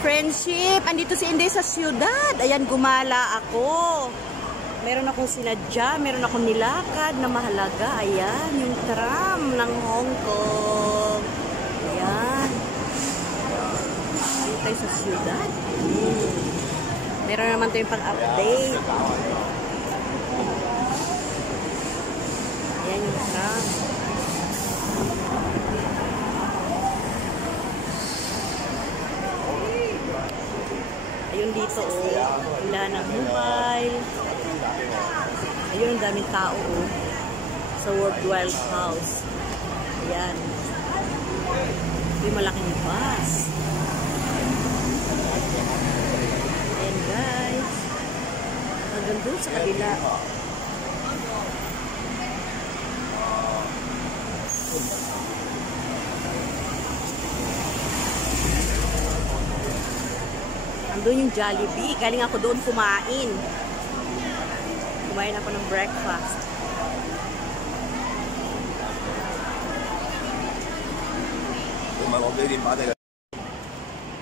friendship, andito si Inday sa siyudad. Ayan, gumala ako. Meron akong sinadya, meron akong nilakad na mahalaga. Ayan, yung tram ng Hong Kong. Ayan. Andito tayo sa siyudad. Meron naman tayong pang-update. Ayan yung tram. Ayun dito, wala ng mobile. Ayun, ang daming tao, sa World Wild House. Ayan. Ito yung malaking bus. Ayan, guys. Hanggang doon sa kabila. Andun yung Jollibee. Galing ako doon kumain. Kumain ako ng breakfast.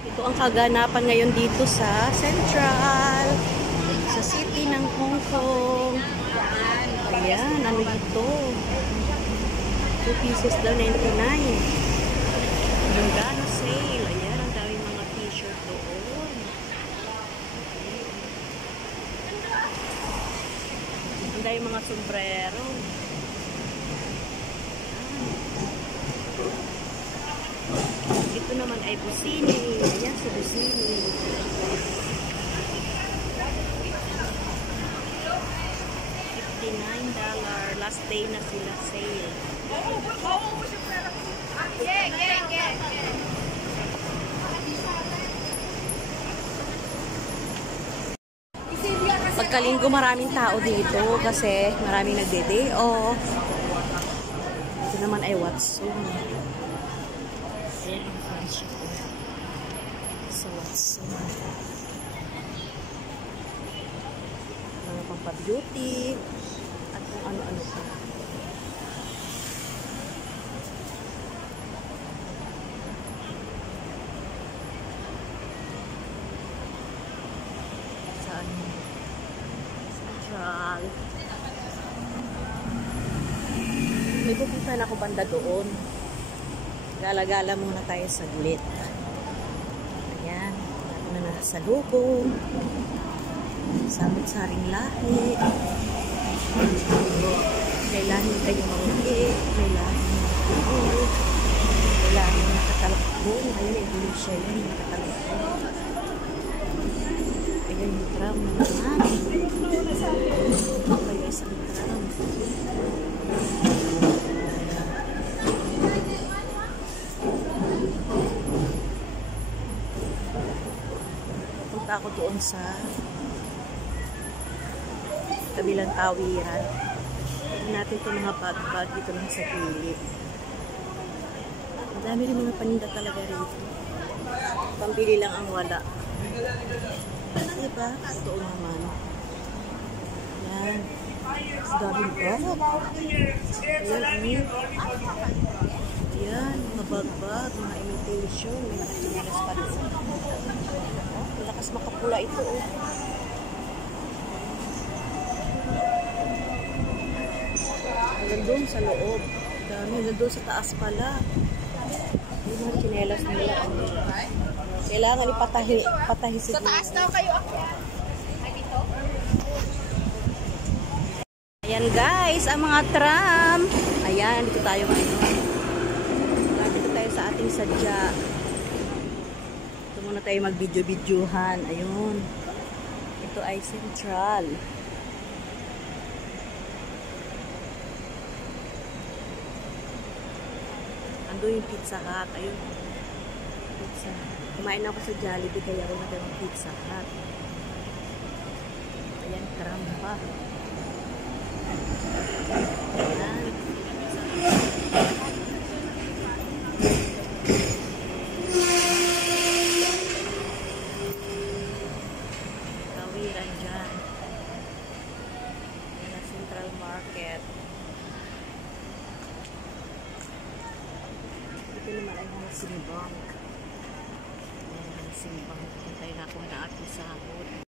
Ito ang kaganapan ngayon dito sa Central. Sa city ng Hong Kong. Ayan, ano dito? 2 pieces daw, 99. Yung gano sale. Ayan, ang daming mga t-shirt doon. Ang daming mga sombrero. Ito naman ay Busini. Ayan, sa Busini. $59. Last day na sila sale. Pagkalinggo maraming tao dito kasi maraming nagde-day off. Ito naman ay Watson. Ayan ang friendship ko. Sa Watson. Mga pampa-beauty at kung ano-ano pa. Saan? Central. May pupunta na ako banda doon. Gala-gala muna tayo saglit. Ayan. Ako na nasa lubong. Samit-saring lahi. May lahi kayong mangi. May lahi nakatulog. May lahi nakatalakbong. Ayan, hindi siya yun. Nakatalakbong. Ayan yung tram naman. Kaya isang tram. Punta ako doon sa kabilang tawiran. Tignan natin ito mga bag-bag dito lang sa gilid. Ang dami rin mga paninda talaga rito. Pambili lang ang wala. Diba? Totoo naman. Yan. Ang daming bag. Ayan, ayan, mga bag-bag, mga imitation, may mga chinelas pa doon. Malakas makapula ito. Hanggang doon sa loob. Dami, hanggang doon sa taas pala. Yung mga chinelas nila. Kailangan ipatahi siguro. Sa taas daw kayo ako. Dito? Ayan guys, ang mga tram. Ayan, dito tayo ngayon. Dito tayo sa ating sadya. Ito muna tayo mag-video-videohan. Ayun. Ito ay Central. Ando yung Pizza Hut. Ayun. Pizza. Kumain ako sa Jollibee kaya ako natin ng Pizza Hut. Ayan, tram pa. Ayan. Tawiran dyan. Ayan, Central Market. Ito naman ay Hong Kong Bank. Ayan, Hong Kong Bank. nakakuha na ating sahod.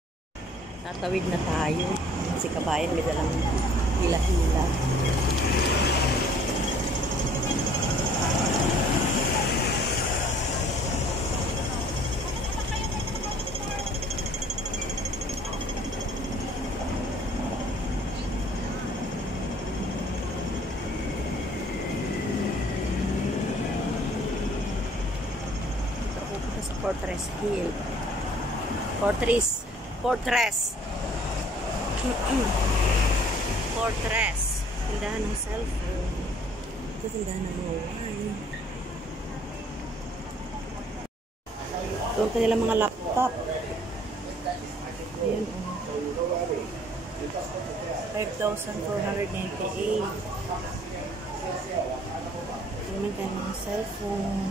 Tatawid na tayo. Si kabayan may dalang hila-hila. Sa Fortress Hill. Fortress. Tindahan ng cellphone. Ito tindahan ng mga wine. Doon pa nila mga laptop. Ayan o. 5,498. Ito naman tayo mga cellphone.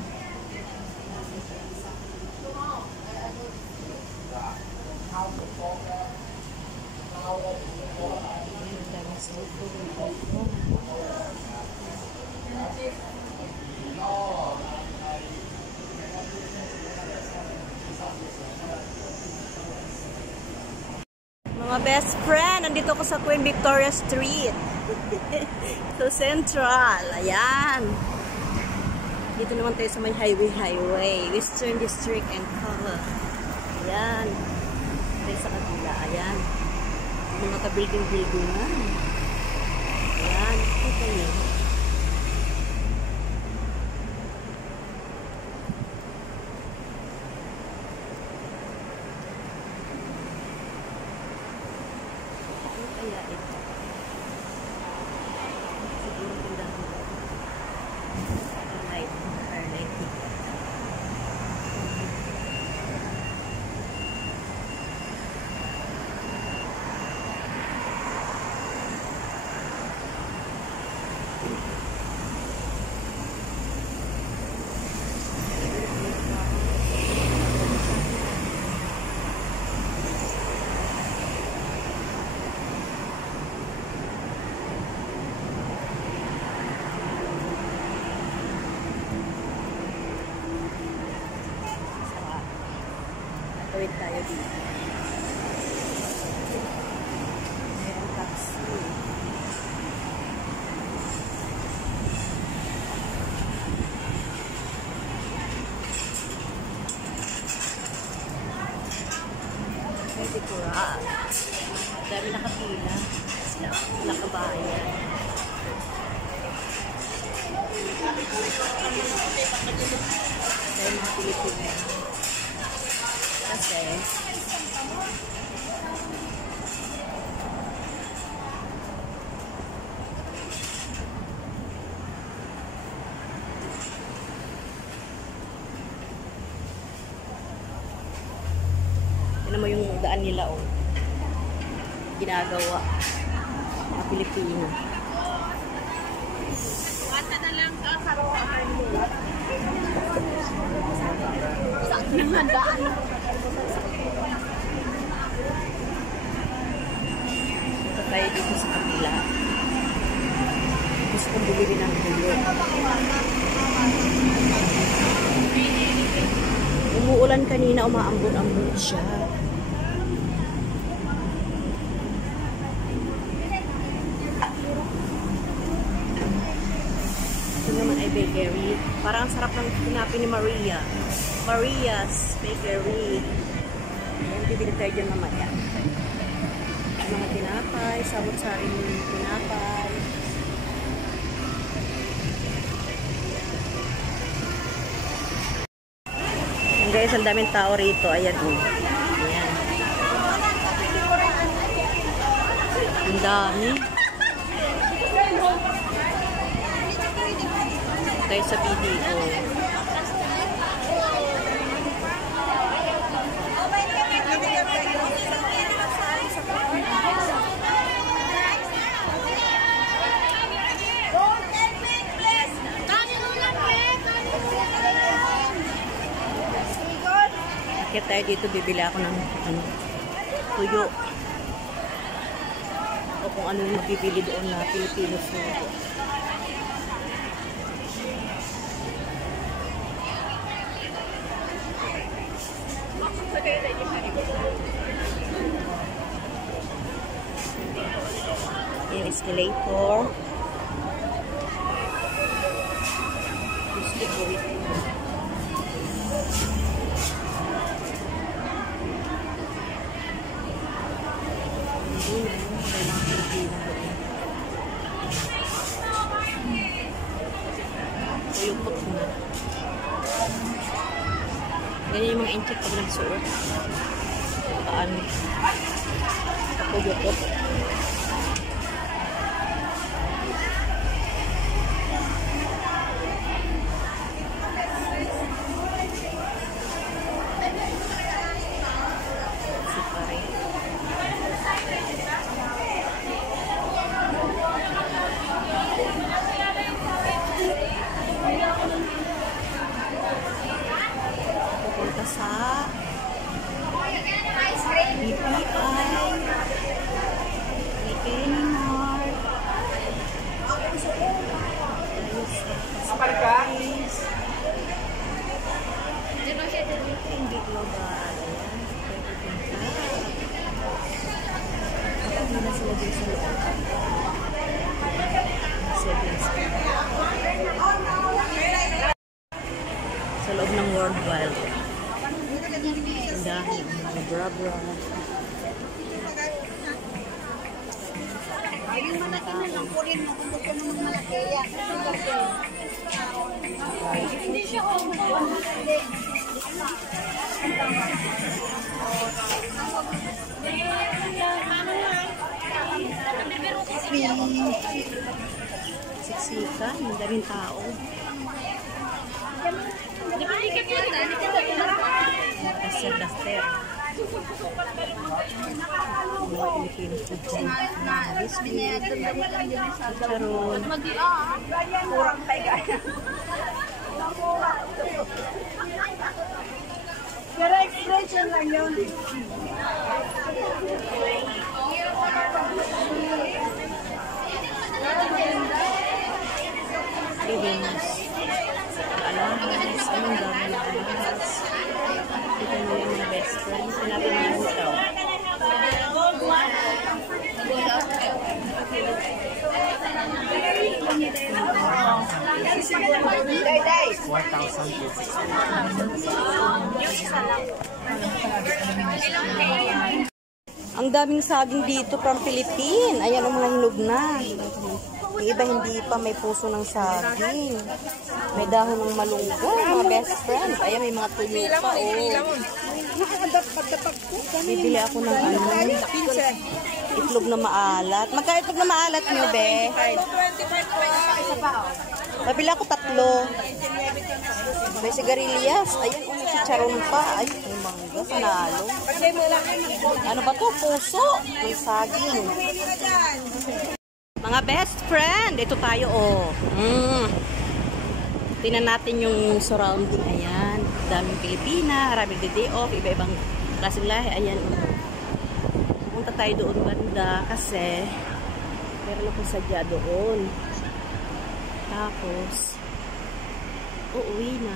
Mga best friend, nandito ko sa Queen Victoria Street. So Central. Ayan. Dito naman tayo sa may highway. Western District and Color. Ayan. Tayo sa kabila. Ayan. Mga ka-building na. Ayan. Ito yun. Ano kaya ito? Siguro tindahan ko. Light. Tawid tayo dito. Mayroong taxi. May dikuran. Dami nakapila. Sila kabayan. Dahil mga Pilipino. Kasi yun mo yung daan nila ginagawa mga Pilipino. Bata na lang ka, karoon nila. Saan naman daan? Ito tayo dito sa kabila. Gusto kong bumili ng tuyo. Umuulan kanina, umaambon-ambon siya. Ito naman ay bakery. Parang sarap ng tinapi ni Maria. Maria's Bakery. Ayan, bibili tayo dyan mamaya. Mga tinapay, sabot-saring tinapay. Ayan guys, ang daming tao rito. Ayan o. Ayan. Ang dami. Tayo sa video. Kaya tayo dito, bibili ako ng tuyo. O kung ano yung mabibili doon na Filipino food. Yung escalator. Gusto ko ito. Uyukot na. Ganyan yung mga incheck pag nagsuot. Paano? Uyukot. Pupunta sa BPI, Mart, hindi global. Ayan, na sila dito sa loob. Sa loob ng World Wild. Dahil mga bra-bra. Ayun malaki na lang po rin mo kung gusto mo ng malaki. Hindi siya hindi. Siksikan, madaming tao. Daster. Mga Pilipino food dyan. Charon. Kurang tayo. Pero expression lang yun. Revenues. Alamas. Anong dami na alamas. Ito mo yung mga best friends. Sinabi mo yung ito. Ang daming saging dito from Philippines. Ayan ang mga hinog na. Yung iba hindi pa may puso ng saging. May dahon ng malunggay, mga best friends. Ayan, may mga tuyo pa, oh. Bibili ako ng itlog na maalat. Magka itlog na maalat nyo, be? Mabili ako 3. May sigarilyas. Ayan, may chicharon pa. Ay, may mangga, panalo. Ano ba to? Puso. May saging. Mga best friend, ito tayo, oh. Tingnan natin yung surrounding. Ayan, daming Pilipina, maraming day off, iba-ibang klaseng lahi. Ayan, pupunta tayo doon banda kasi meron akong sadya doon. Tapos uuwi na.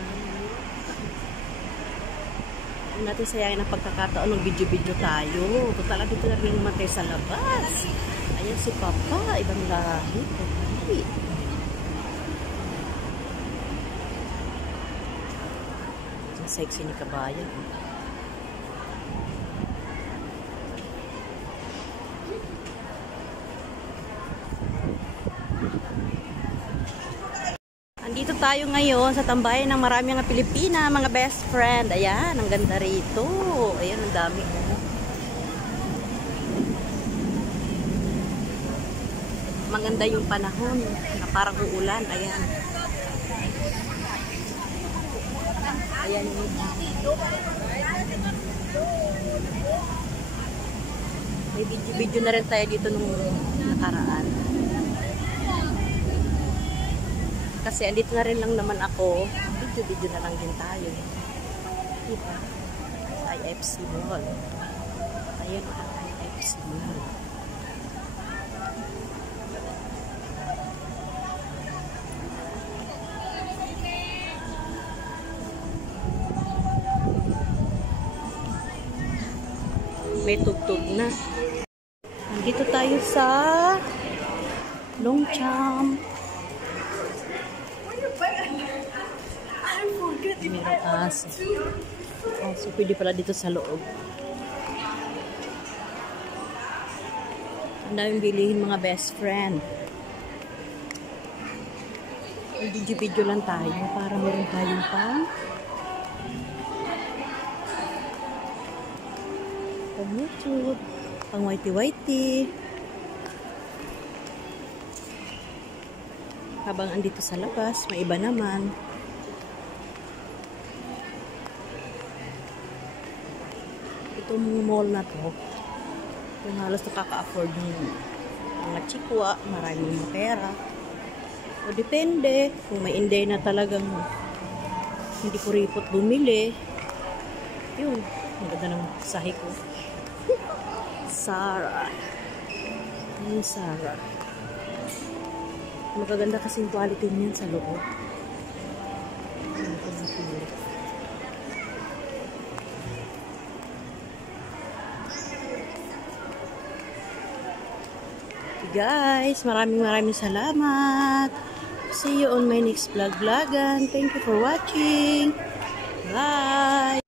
Huwag natin sayangin ang pagkakataon ng video-video tayo. Total, dito na rin naman tayo sa labas. Ayan si Papa, ibang lahi. Ang sexy ni Kabayan. Andito tayo ngayon sa tambayan ng marami mga Pilipina, mga best friend. Ayan, ang ganda rito. Ayan, ang dami. Maganda yung panahon na parang uulan. Ayan. Ayan yung may video na rin tayo dito nung nakaraan. Kasi andito na rin lang naman ako. Video na lang din tayo. Diba? IFC Mall. Ayan ang IFC Mall. May tugtog na. Nandito tayo sa Longchamp. May taas. So, pwede pala dito sa loob. Ang daming bilihin mga best friend. Video-video lang tayo para meron tayong pang YouTube, pang whitey-whitey. Habang andito sa labas, may iba naman. Itong mall na to, kung halos nakaka-afford yung mga chikwa, maraming pera. O depende, kung may inday na talagang hindi ko ripot bumili, yun, ang ganda ng sahi ko. Zara. Yung Zara. Magaganda kasi yung quality niyan sa loob. Guys, maraming salamat. See you on my next vlog. Thank you for watching. Bye.